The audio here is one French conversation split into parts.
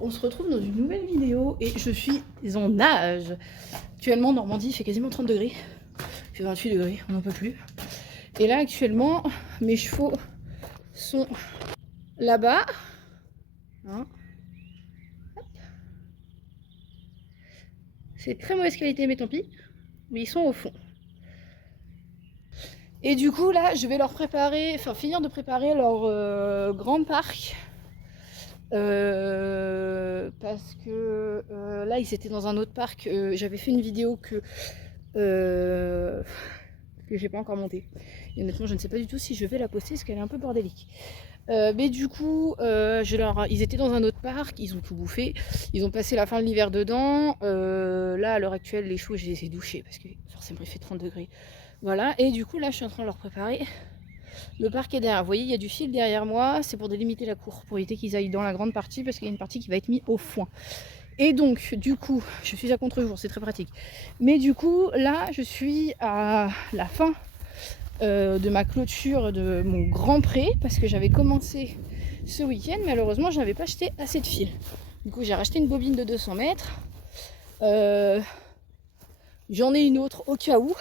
on se retrouve dans une nouvelle vidéo et je suis en nage. Actuellement, Normandie, il fait quasiment 30 degrés. Il fait 28 degrés, on n'en peut plus. Et là, actuellement, mes chevaux sont là-bas. Hein. C'est très mauvaise qualité, mais tant pis. Mais ils sont au fond. Et du coup, là, je vais leur préparer, enfin finir de préparer leur grand parc. Parce que là ils étaient dans un autre parc, j'avais fait une vidéo que j'ai pas encore montée et honnêtement je ne sais pas du tout si je vais la poster parce qu'elle est un peu bordélique, mais du coup ils étaient dans un autre parc, ils ont tout bouffé, ils ont passé la fin de l'hiver dedans, là à l'heure actuelle les chevaux j'ai laissé doucher parce que forcément il fait 30 degrés, voilà, et du coup là je suis en train de leur préparer. Le parc est derrière, vous voyez il y a du fil derrière moi, c'est pour délimiter la cour, pour éviter qu'ils aillent dans la grande partie parce qu'il y a une partie qui va être mise au foin. Et donc du coup, je suis à contre-jour, c'est très pratique. Mais du coup, là je suis à la fin de ma clôture de mon grand pré, parce que j'avais commencé ce week-end, malheureusement je n'avais pas acheté assez de fil. Du coup j'ai racheté une bobine de 200 mètres, j'en ai une autre au cas où,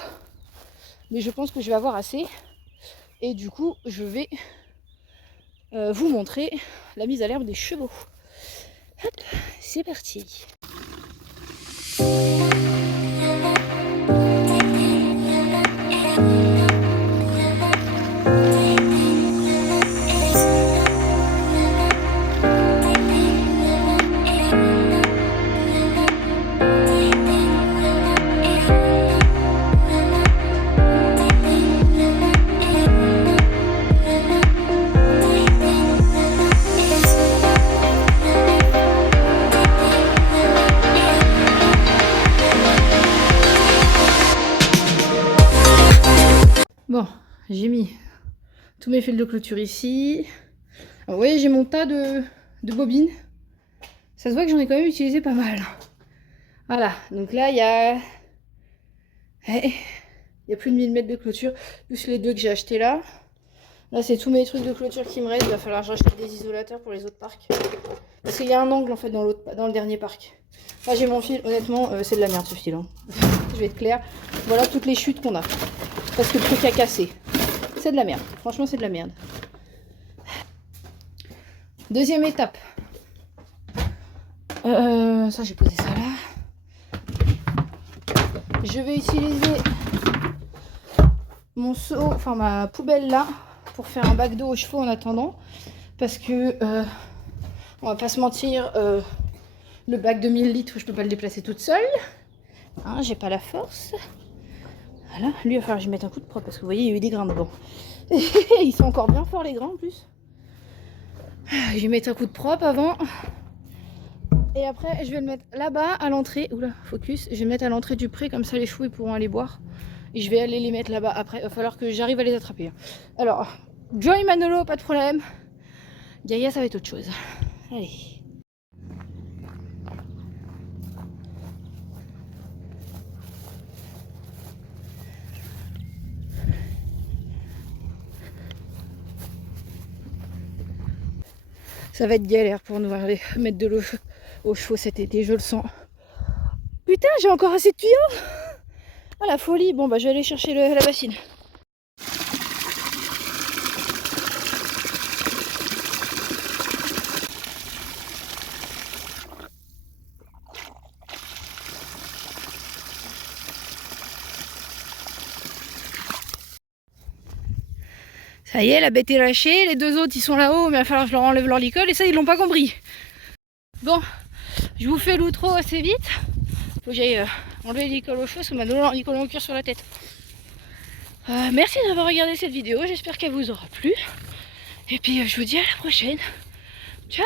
mais je pense que je vais avoir assez. Et du coup, je vais vous montrer la mise à l'herbe des chevaux. Hop, c'est parti. Bon, j'ai mis tous mes fils de clôture ici. Alors, vous voyez, j'ai mon tas de bobines. Ça se voit que j'en ai quand même utilisé pas mal. Voilà, donc là, il y a plus de 1000 mètres de clôture, plus les deux que j'ai achetés là. Là, c'est tous mes trucs de clôture qui me restent. Il va falloir que j'achète des isolateurs pour les autres parcs. Parce qu'il y a un angle, en fait, dans le dernier parc. Là, j'ai mon fil. Honnêtement, c'est de la merde, ce fil. Hein. Je vais être claire. Voilà toutes les chutes qu'on a. Parce que le truc a cassé. C'est de la merde. Franchement, c'est de la merde. Deuxième étape. Ça, j'ai posé ça là. Je vais utiliser mon seau, enfin ma poubelle là, pour faire un bac d'eau aux chevaux en attendant. Parce que, on va pas se mentir, le bac de 1000 litres, je peux pas le déplacer toute seule. Hein, j'ai pas la force. Voilà, lui, il va falloir que je mette un coup de propre parce que vous voyez, il y a eu des grains dedans. Ils sont encore bien forts, les grains en plus. Je vais mettre un coup de propre avant. Et après, je vais le mettre là-bas à l'entrée. Oula, focus. Je vais le mettre à l'entrée du pré, comme ça les chevaux ils pourront aller boire. Et je vais aller les mettre là-bas après. Il va falloir que j'arrive à les attraper. Alors, Joy Manolo, pas de problème. Gaïa, ça va être autre chose. Allez. Ça va être galère pour nous aller mettre de l'eau aux chevaux cet été, je le sens. Putain, j'ai encore assez de tuyaux. Ah la folie. Bon bah je vais aller chercher la bassine. Ça y est, la bête est lâchée, les deux autres ils sont là-haut, mais il va falloir que je leur enlève leur licol et ça ils l'ont pas compris. Bon, je vous fais l'outro assez vite. Faut que j'aille enlever les licoles aux cheveux parce qu'on m'a donné leur licol en cuir sur la tête. Merci d'avoir regardé cette vidéo, j'espère qu'elle vous aura plu. Et puis je vous dis à la prochaine. Ciao!